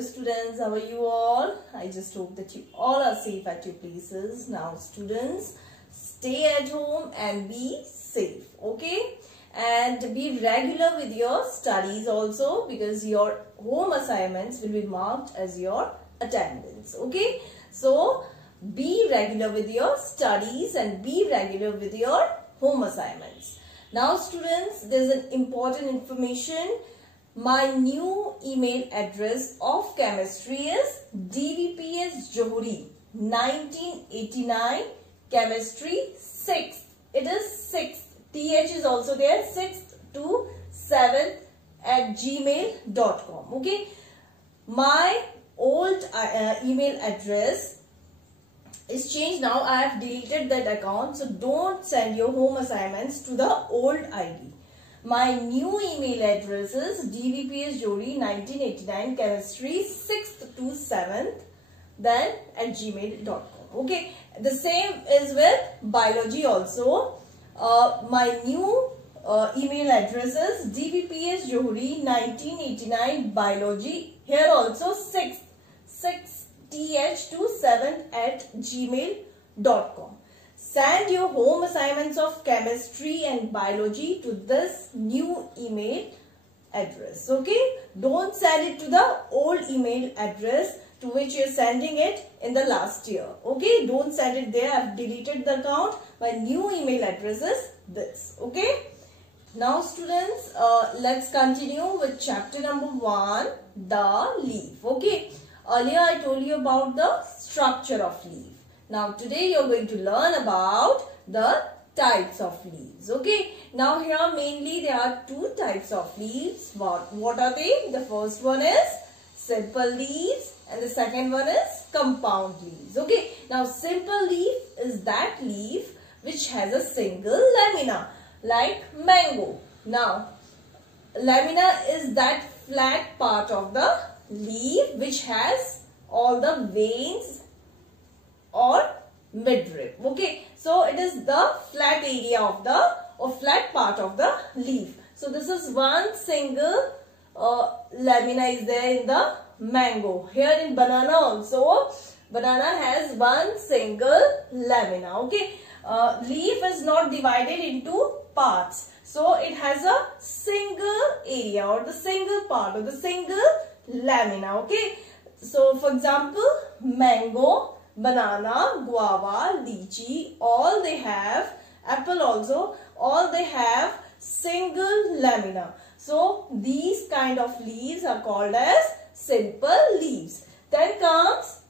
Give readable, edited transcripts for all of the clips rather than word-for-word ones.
Students, how are you all? I just hope that you all are safe at your places. Now students, stay at home and be safe, okay? And be regular with your studies also, because your home assignments will be marked as your attendance, okay? So be regular with your studies and be regular with your home assignments. Now students, there's an important information. My new email address of chemistry is dvpsjohri 1989 chemistry 6th. It is 6th. TH is also there. 6th to 7th at gmail.com. Okay. My old email address is changed now. I have deleted that account. So don't send your home assignments to the old ID. My new email address is dvpsjohri 1989 chemistry 6th to 7th then at gmail.com. Okay. The same is with biology also. My new email address is dvpsjohri 1989 biology. Here also 6th th to 7th at gmail.com. Send your home assignments of chemistry and biology to this new email address. Okay. Don't send it to the old email address to which you are sending it in the last year. Okay. Don't send it there. I have deleted the account. My new email address is this. Okay. Now students, let's continue with chapter number 1, the leaf. Okay. Earlier I told you about the structure of leaf. Now today you are going to learn about the types of leaves. Okay. Now here mainly there are two types of leaves. What are they? The first one is simple leaves and the second one is compound leaves. Okay. Now simple leaf is that leaf which has a single lamina like mango. Now lamina is that flat part of the leaf which has all the veins or midrib. Okay. So it is the flat area of the flat part of the leaf. So this is one single lamina is there in the mango. Here in banana also, banana has one single lamina. Okay. Leaf is not divided into parts. So it has a single area or the single part or the single lamina. Okay. So for example, mango, banana, guava, lychee, all they have, apple also, all they have single lamina. So these kind of leaves are called as simple leaves. Then comes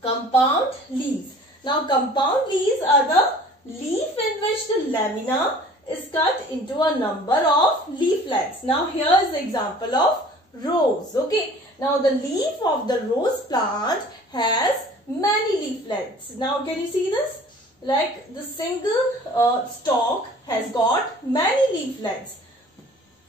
compound leaves. Now compound leaves are the leaf in which the lamina is cut into a number of leaflets. Now here is the example of rose. Okay. Now the leaf of the rose plant has many leaflets. Now can you see this? Like the single stalk has got many leaflets.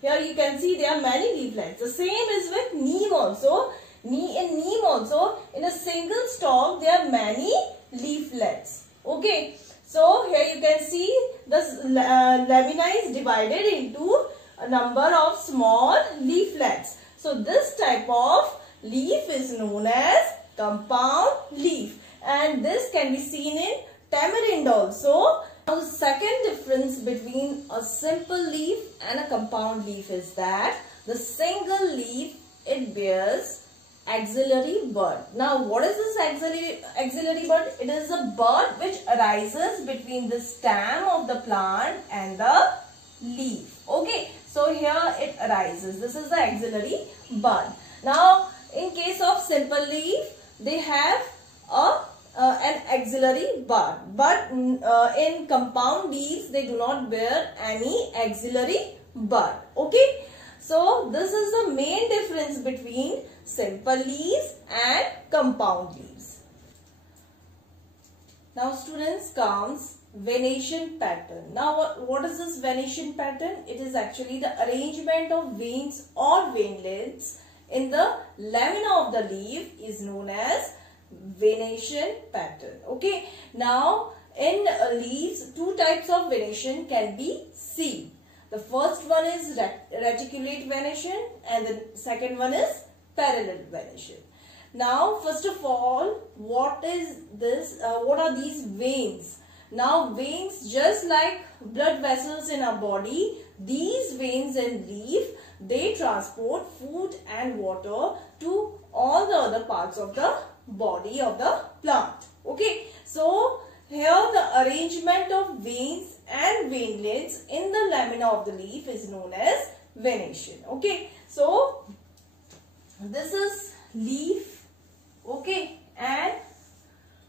Here you can see there are many leaflets. The same is with neem also. In neem also, in a single stalk there are many leaflets. Okay. So here you can see the lamina is divided into a number of small leaflets. So this type of leaf is known as compound leaf, and this can be seen in tamarind also. Now the second difference between a simple leaf and a compound leaf is that the single leaf, it bears axillary bud. Now what is this axillary bud? It is a bud which arises between the stem of the plant and the leaf. Okay. So here it arises. This is the axillary bud. Now in case of simple leaf, they have an axillary bud. But in compound leaves, they do not bear any axillary bud. Okay. So this is the main difference between simple leaves and compound leaves. Now students, comes venation pattern. Now what is this venation pattern? It is actually the arrangement of veins or veinlets in the lamina of the leaf is known as venation pattern. Okay. Now in leaves, two types of venation can be seen. The first one is reticulate venation and the second one is parallel venation. Now, first of all, what is this? What are these veins? Now, veins, just like blood vessels in our body, these veins in leaf, they transport food and water to all the other parts of the body of the plant. Okay, so here the arrangement of veins and veinlets in the lamina of the leaf is known as venation. Okay, so this is leaf, okay, and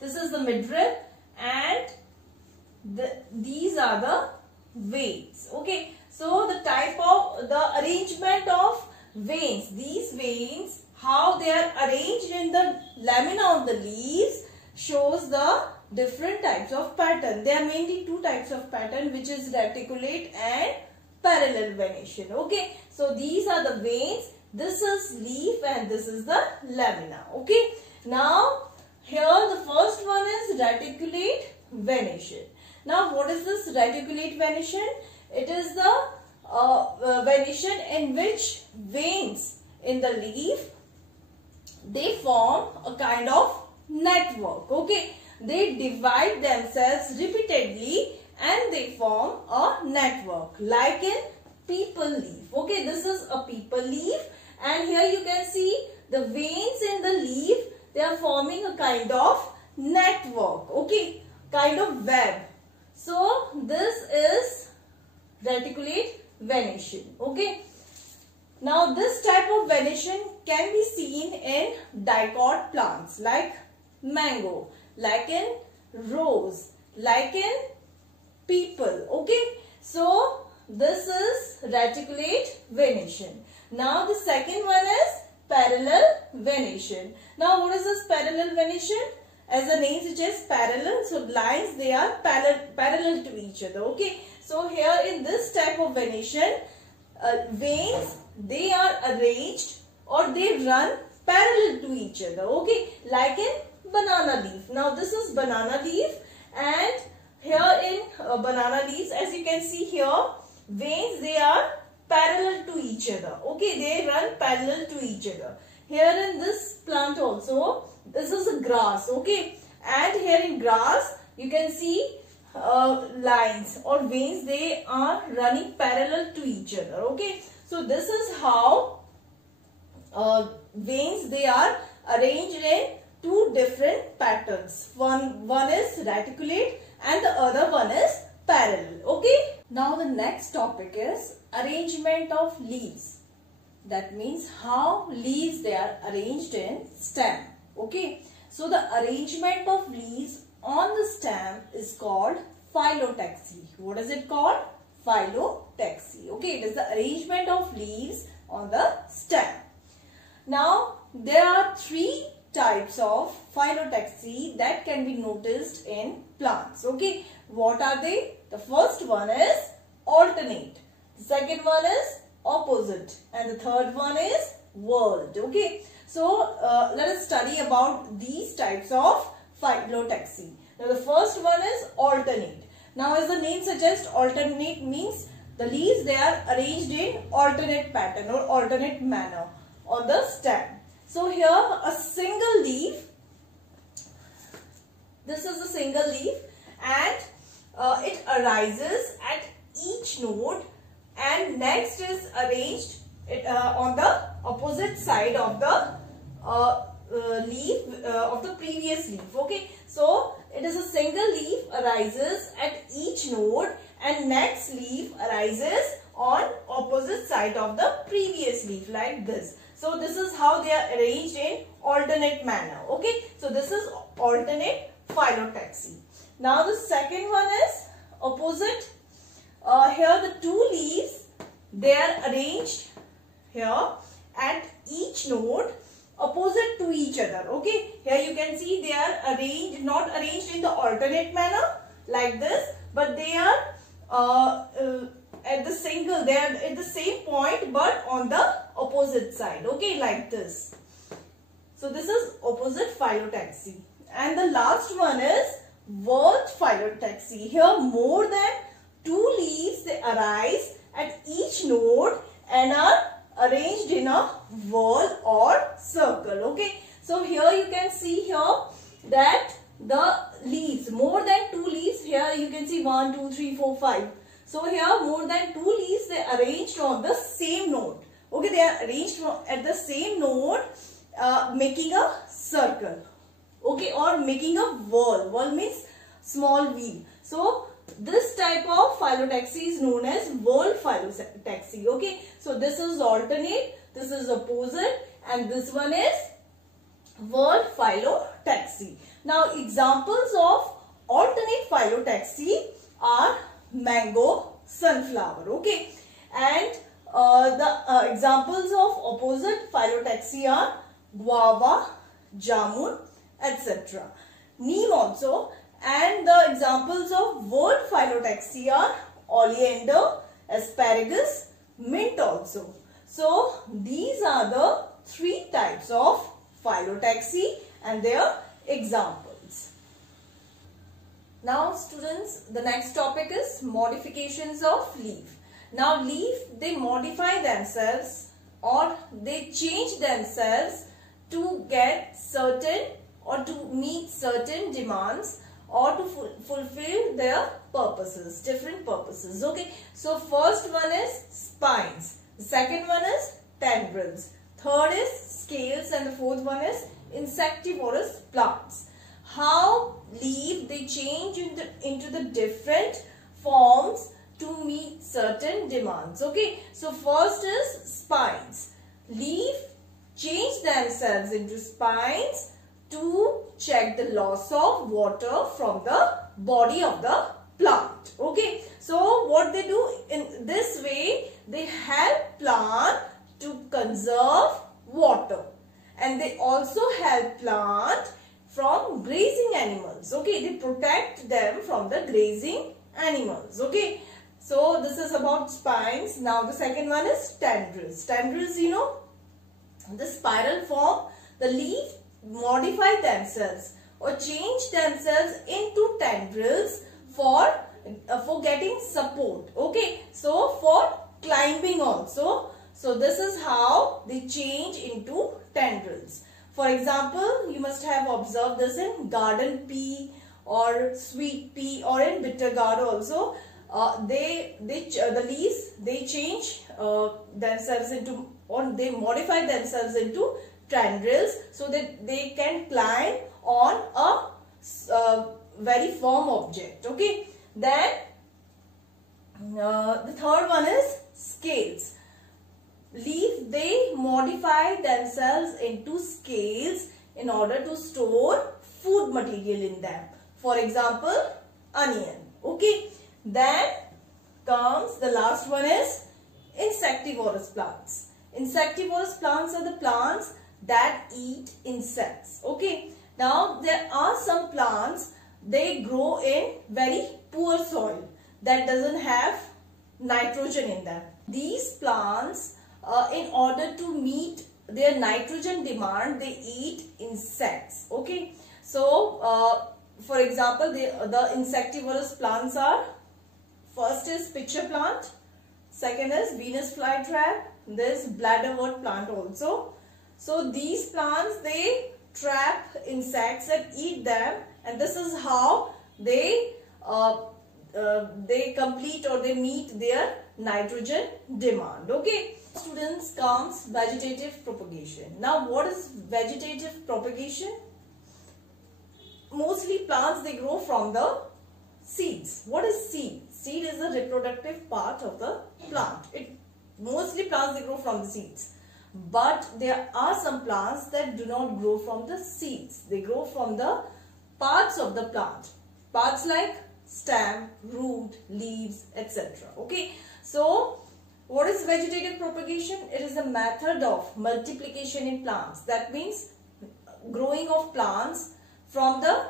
this is the midrib, and these are the veins. Okay, so the arrangement of veins, these veins, how they are arranged in the lamina of the leaves shows the different types of pattern. There are mainly two types of pattern, which is reticulate and parallel venation. Okay, so these are the veins, this is leaf and this is the lamina. Okay, now here the first one is reticulate venation. Now what is this reticulate venation? It is the venation in which veins in the leaf, they form a kind of network. Okay, they divide themselves repeatedly and they form a network like in people leaf. Okay, this is a people leaf, and here you can see the veins in the leaf, they are forming a kind of network. Okay, kind of web. So this is reticulate venation. Okay, now this type of venation can be seen in dicot plants like mango, like in rose, like in people. Okay, so this is reticulate venation. Now the second one is parallel venation. Now what is this parallel venation? As the name suggests, parallel, so lines, they are parallel to each other. Okay, so here in this type of venation, veins, they are arranged or they run parallel to each other. Okay, like in banana leaf. Now this is banana leaf, and here in banana leaves, as you can see here, veins, they are parallel to each other. Okay, they run parallel to each other. Here in this plant also, this is a grass. Okay, and here in grass you can see lines or veins, they are running parallel to each other. Okay, so this is how veins, they are arranged in two different patterns. One is reticulate and the other one is parallel. Okay, now the next topic is arrangement of leaves. That means how leaves, they are arranged in stem. Okay, so the arrangement of leaves on the stem is called phyllotaxy. What is it called? Phyllotaxy. Okay, it is the arrangement of leaves on the stem. Now there are three types of phyllotaxy that can be noticed in plants. Okay, what are they? The first one is alternate, the second one is opposite, and the third one is whorled. Okay, so let us study about these types of phyllotaxy. Now the first one is alternate. Now as the name suggests, alternate means the leaves, they are arranged in alternate pattern or alternate manner on the stem. So here a single leaf, this is a single leaf, and it arises at each node, and next is arranged on the opposite side of the leaf of the previous leaf. Okay, so it is a single leaf arises at each node, and next leaf arises on opposite side of the previous leaf like this. So this is how they are arranged in alternate manner. Okay, so this is alternate phyllotaxy. Now the second one is opposite. Here the two leaves, they are arranged here at each node opposite to each other. Okay, here you can see they are arranged, not arranged in the alternate manner like this, but they are at the single, they are at the same point but on the opposite side. Okay, like this. So this is opposite phyllotaxy. And the last one is whorled phyllotaxy. Here more than two leaves, they arise at each node and are arranged in a whorl or circle. Okay, so here you can see here that the leaves, more than 2 leaves, here you can see 1, 2, 3, 4, 5. So here more than 2 leaves, they are arranged on the same node. Okay, they are arranged at the same node, making a circle. Okay, or making a whorl. Whorl means small wheel. So this type of phyllotaxy is known as whorl phyllotaxy. Okay, so this is alternate, this is opposite, and this one is whorl phyllotaxy. Now examples of alternate phyllotaxy are mango, sunflower. Okay, and the examples of opposite phyllotaxy are guava, jamun, etc. Neem also. And the examples of whorl phyllotaxy are oleander, asparagus, mint also. So these are the 3 types of phyllotaxy and their examples. Now students, the next topic is modifications of leaf. Now leaf, they modify themselves or they change themselves to get certain or to meet certain demands or to fulfill their purposes, different purposes. Okay, so first one is spines, the second one is tendrils, third is scales, and the fourth one is insectivorous plants. How leaf they change into the different forms to meet certain demands. Okay, so first is spines. Leaf change themselves into spines to check the loss of water from the body of the plant. Okay, so what they do in this way, they help plant to conserve water, and they also help plant from grazing animals. Okay, they protect them from the grazing animals. Okay, so this is about spines. Now the second one is tendrils. Tendrils, you know, the spiral form, the leaf modify themselves or change themselves into tendrils for getting support. Okay, so for climbing also. So this is how they change into tendrils. For example, you must have observed this in garden pea or sweet pea or in bitter gourd also. The leaves, they change themselves into, or they modify themselves into tendrils so that they can climb on a very firm object. Okay, then the third one is scales. Leaf, they modify themselves into scales in order to store food material in them. For example, onion. Okay, then comes the last one is insectivorous plants. Insectivorous plants are the plants that eat insects. Okay, now there are some plants, they grow in very poor soil that doesn't have nitrogen in them. These plants, in order to meet their nitrogen demand, they eat insects. Okay, so for example, the insectivorous plants are, first is pitcher plant, second is Venus flytrap, this bladderwort plant also. So these plants, they trap insects and eat them, and this is how they complete or they meet their nitrogen demand. Okay, students, comes vegetative propagation. Now what is vegetative propagation? Mostly plants, they grow from the seeds. What is seed? Seed is the reproductive part of the plant. Mostly plants, they grow from the seeds. But there are some plants that do not grow from the seeds. They grow from the parts of the plant. Parts like stem, root, leaves, etc. Okay. So what is vegetative propagation? It is a method of multiplication in plants. That means growing of plants from the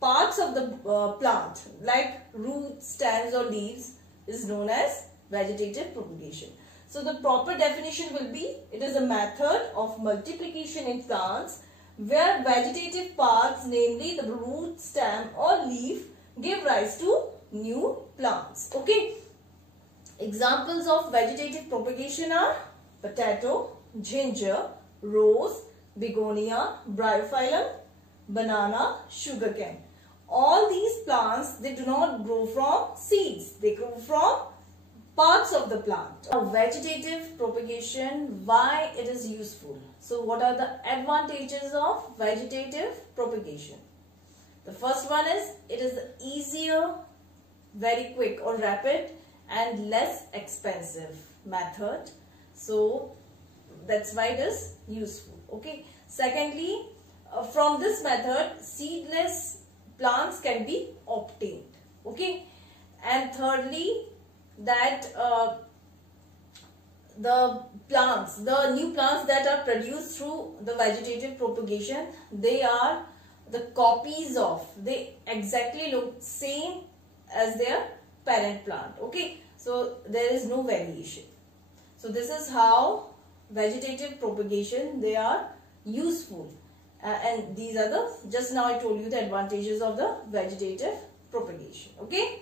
parts of the plant like roots, stems or leaves is known as vegetative propagation. So the proper definition will be, it is a method of multiplication in plants where vegetative parts, namely the root, stem or leaf, give rise to new plants. Okay. Examples of vegetative propagation are potato, ginger, rose, begonia, bryophyllum, banana, sugarcane. All these plants, they do not grow from seeds. They grow from parts of the plant. Now, vegetative propagation, why it is useful? So, what are the advantages of vegetative propagation? The first one is, it is easier, very quick or rapid and less expensive method. So, that's why it is useful. Okay. Secondly, from this method, seedless plants can be obtained. Okay. And thirdly, that the new plants that are produced through the vegetative propagation, they are the copies of, they exactly look same as their parent plant. Okay, so there is no variation. So this is how vegetative propagation, they are useful, and these are the, just now I told you the advantages of the vegetative propagation. Okay.